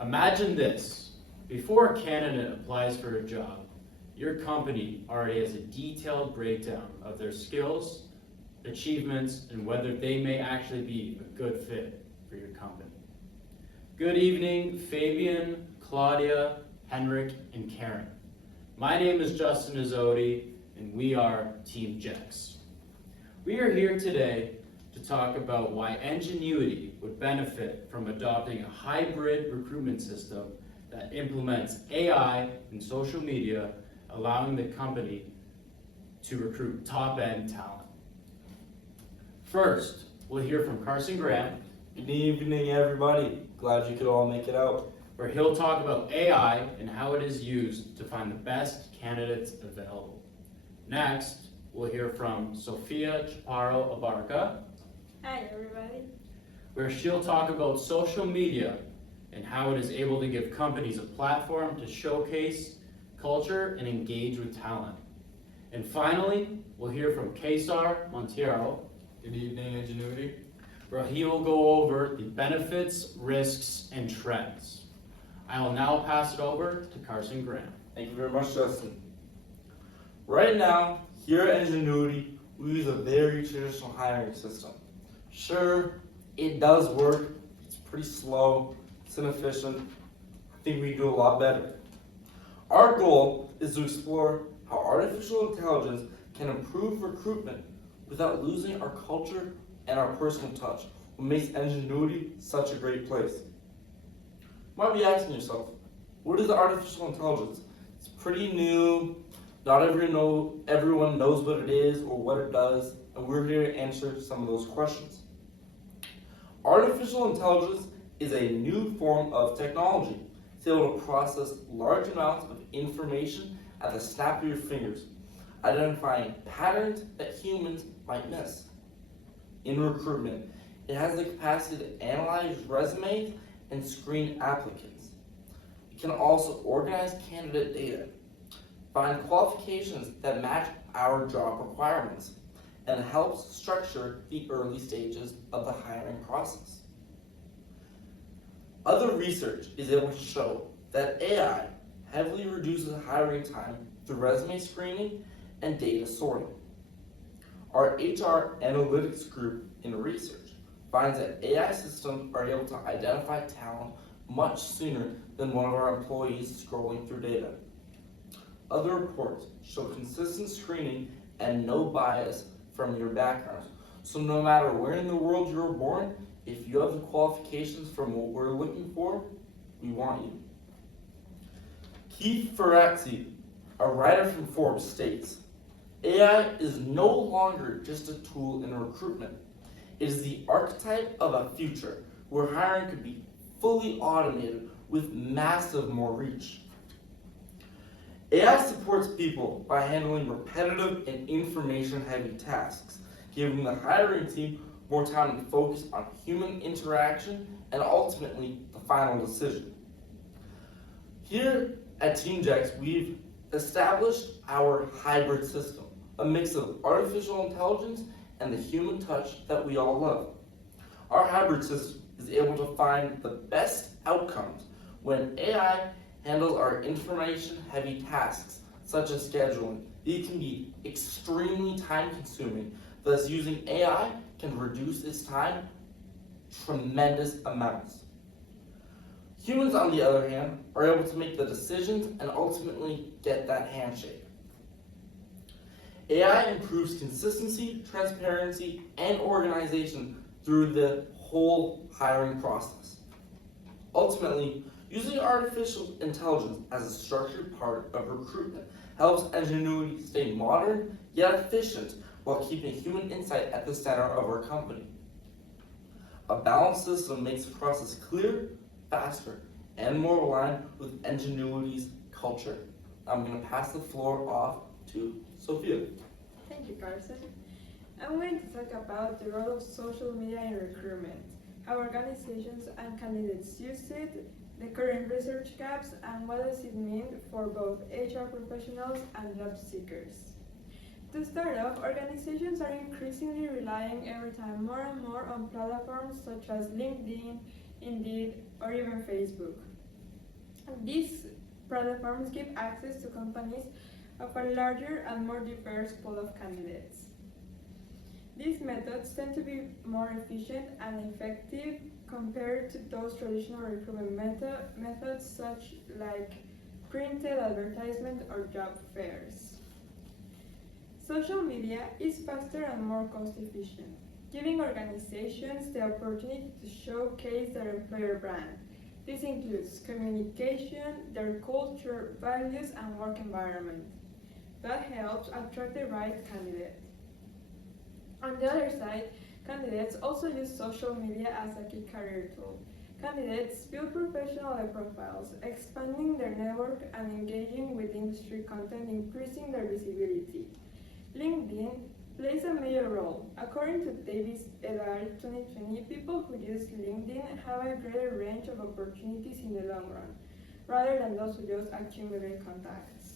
Imagine this. Before a candidate applies for a job, your company already has a detailed breakdown of their skills, achievements, and whether they may actually be a good fit for your company. Good evening, Fabian, Claudia, Henrik, and Karen. My name is Justin Izodi, and we are Team J.E.C.K.S. We are here today to talk about why Ingenuity would benefit from adopting a hybrid recruitment system that implements AI and social media, allowing the company to recruit top-end talent. First, we'll hear from Carson Graham. Good evening, everybody. Glad you could all make it out. Where he'll talk about AI and how it is used to find the best candidates available. Next, we'll hear from Sofia Chaparro Abarca. Hi, everybody. Where she'll talk about social media and how it is able to give companies a platform to showcase culture and engage with talent. And finally, we'll hear from Cesar Monteiro. Good evening, Ingenuity. Where he will go over the benefits, risks, and trends. I will now pass it over to Carson Graham. Thank you very much, Justin. Right now, here at Ingenuity, we use a very traditional hiring system. Sure, it does work. It's pretty slow. It's inefficient. I think we can do a lot better. Our goal is to explore how artificial intelligence can improve recruitment without losing our culture and our personal touch, what makes Ingenuity such a great place. You might be asking yourself, what is artificial intelligence? It's pretty new. Not everyone knows what it is or what it does, and we're here to answer some of those questions. Artificial intelligence is a new form of technology. It's able to process large amounts of information at the snap of your fingers, identifying patterns that humans might miss. In recruitment, it has the capacity to analyze resumes and screen applicants. It can also organize candidate data, find qualifications that match our job requirements, and helps structure the early stages of the hiring process. Other research is able to show that AI heavily reduces hiring time through resume screening and data sorting. Our HR analytics group in research finds that AI systems are able to identify talent much sooner than one of our employees scrolling through data. Other reports show consistent screening and no bias from your background. So no matter where in the world you were born, if you have the qualifications from what we're looking for, we want you. Keith Ferrazzi, a writer from Forbes, states, AI is no longer just a tool in recruitment. It is the archetype of a future where hiring could be fully automated with massive more reach. AI supports people by handling repetitive and information-heavy tasks, giving the hiring team more time to focus on human interaction and ultimately the final decision. Here at Team J.E.C.K.S, we've established our hybrid system, a mix of artificial intelligence and the human touch that we all love. Our hybrid system is able to find the best outcomes when AI handles our information-heavy tasks, such as scheduling. These can be extremely time-consuming, thus using AI can reduce its time tremendous amounts. Humans, on the other hand, are able to make the decisions and ultimately get that handshake. AI improves consistency, transparency, and organization through the whole hiring process. Ultimately, using artificial intelligence as a structured part of recruitment helps Ingenuity stay modern yet efficient while keeping human insight at the center of our company. A balanced system makes the process clear, faster, and more aligned with Ingenuity's culture. I'm going to pass the floor off to Sophia. Thank you, Carson. I'm going to talk about the role of social media in recruitment, how organizations and candidates use it, the current research gaps, and what does it mean for both HR professionals and job seekers. To start off, organizations are increasingly relying every time more and more on platforms such as LinkedIn, Indeed, or even Facebook. These platforms give access to companies of a larger and more diverse pool of candidates. These methods tend to be more efficient and effective compared to those traditional recruitment methods such like printed advertisement or job fairs. Social media is faster and more cost efficient, giving organizations the opportunity to showcase their employer brand. This includes communication, their culture, values, and work environment. That helps attract the right candidate. On the other side, candidates also use social media as a key career tool. Candidates build professional profiles, expanding their network and engaging with industry content, increasing their visibility. LinkedIn plays a major role. According to Davis et al. 2020, people who use LinkedIn have a greater range of opportunities in the long run, rather than those who just accumulate contacts.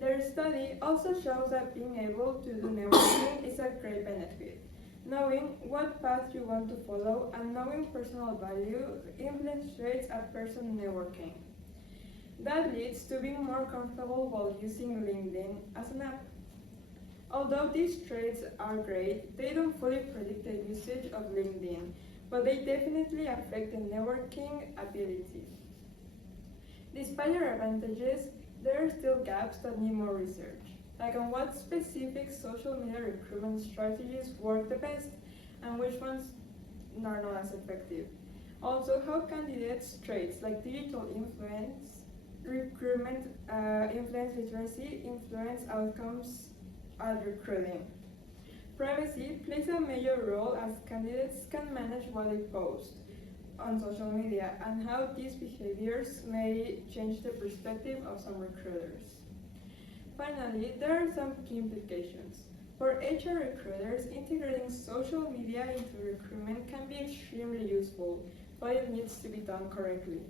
Their study also shows that being able to do networking is a great benefit. Knowing what path you want to follow and knowing personal value influences a person networking. That leads to being more comfortable while using LinkedIn as an app. Although these traits are great, they don't fully predict the usage of LinkedIn, but they definitely affect the networking ability. Despite their advantages, there are still gaps that need more research, like on what specific social media recruitment strategies work the best and which ones are not as effective. Also, how candidates' traits like digital influence, recruitment influence literacy, influence outcomes at recruiting. Privacy plays a major role as candidates can manage what they post on social media and how these behaviors may change the perspective of some recruiters. Finally, there are some key implications. For HR recruiters, integrating social media into recruitment can be extremely useful, but it needs to be done correctly.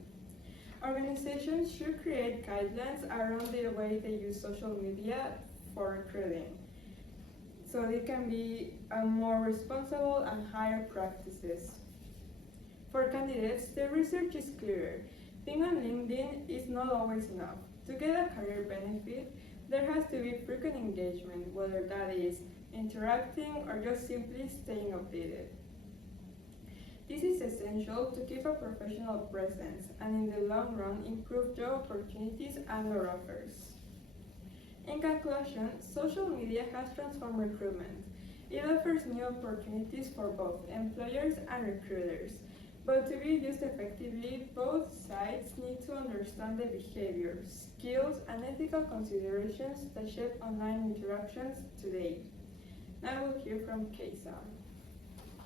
Organizations should create guidelines around the way they use social media for recruiting, so they can be more responsible and higher practices. For candidates, the research is clearer. Being on LinkedIn is not always enough. To get a career benefit, there has to be frequent engagement, whether that is interacting or just simply staying updated. This is essential to keep a professional presence and in the long run improve job opportunities and/or offers. In conclusion, social media has transformed recruitment. It offers new opportunities for both employers and recruiters. But to be used effectively, both sides need to understand the behaviors, skills, and ethical considerations that shape online interactions today. Now we'll hear from K.S.A.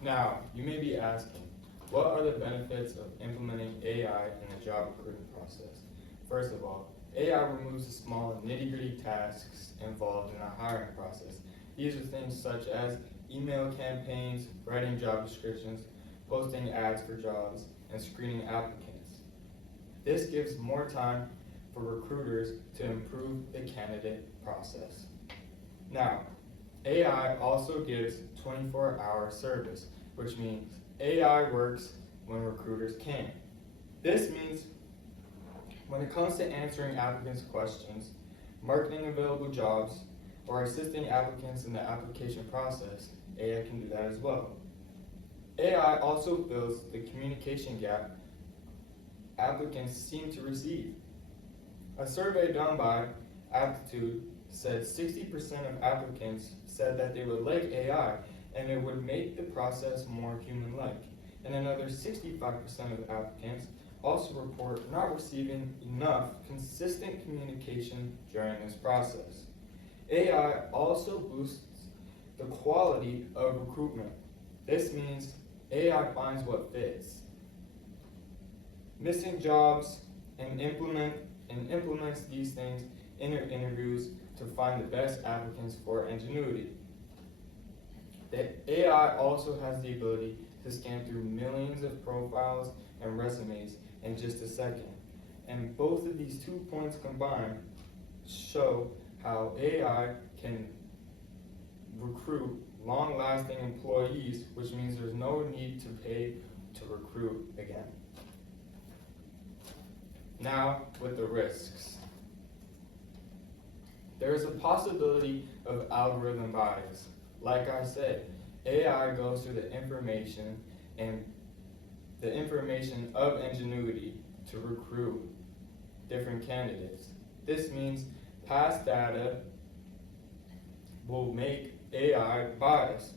Now, you may be asking, what are the benefits of implementing AI in the job recruiting process? First of all, AI removes the small nitty-gritty tasks involved in the hiring process. These are things such as email campaigns, writing job descriptions, posting ads for jobs, and screening applicants. This gives more time for recruiters to improve the candidate process. Now, AI also gives 24-hour service, which means AI works when recruiters can't. This means when it comes to answering applicants' questions, marketing available jobs, or assisting applicants in the application process, AI can do that as well. AI also fills the communication gap applicants seem to receive. A survey done by Aptitude said 60% of applicants said that they would like AI and it would make the process more human-like. And another 65% of applicants also report not receiving enough consistent communication during this process. AI also boosts the quality of recruitment. This means AI finds what fits missing jobs and implements these things in their interviews to find the best applicants for Ingenuity. The AI also has the ability to scan through millions of profiles and resumes in just a second. And both of these 2 points combined show how AI can recruit long-lasting employees, which means there's no need to pay to recruit again. Now, with the risks. There is a possibility of algorithm bias. Like I said, AI goes through the information and the information of ingenuity to recruit different candidates. This means past data will make AI biased.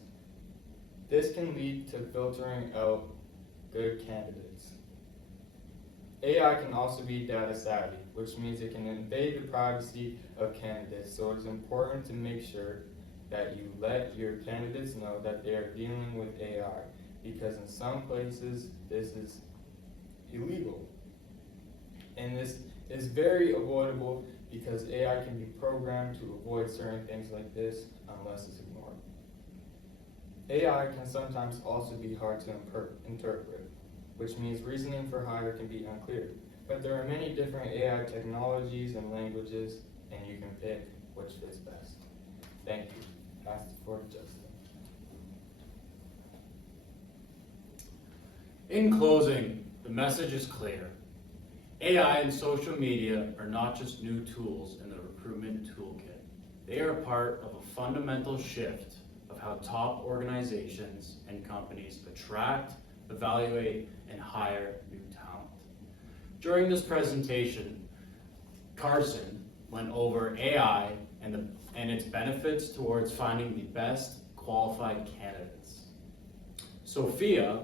This can lead to filtering out good candidates. AI can also be data savvy, which means it can invade the privacy of candidates. So it's important to make sure that you let your candidates know that they are dealing with AI, because in some places this is illegal. And this is very avoidable because AI can be programmed to avoid certain things like this unless it's ignored. AI can sometimes also be hard to interpret, which means reasoning for hire can be unclear. But there are many different AI technologies and languages, and you can pick which fits best. Thank you. Pass the floor to Justin. In closing, the message is clear. AI and social media are not just new tools in the recruitment toolkit. They are part of a fundamental shift of how top organizations and companies attract, evaluate, and hire new talent. During this presentation, Carson went over AI and its benefits towards finding the best qualified candidates. Sophia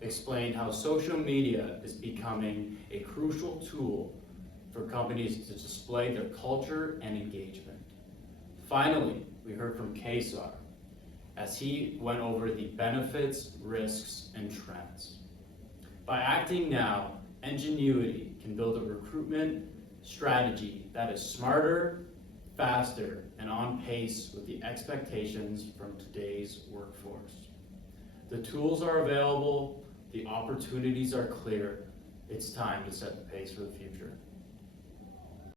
explained how social media is becoming a crucial tool for companies to display their culture and engagement. Finally, we heard from Kesar as he went over the benefits, risks, and trends. By acting now, Ingenuity can build a recruitment strategy that is smarter, faster, and on pace with the expectations from today's workforce. The tools are available, the opportunities are clear. It's time to set the pace for the future.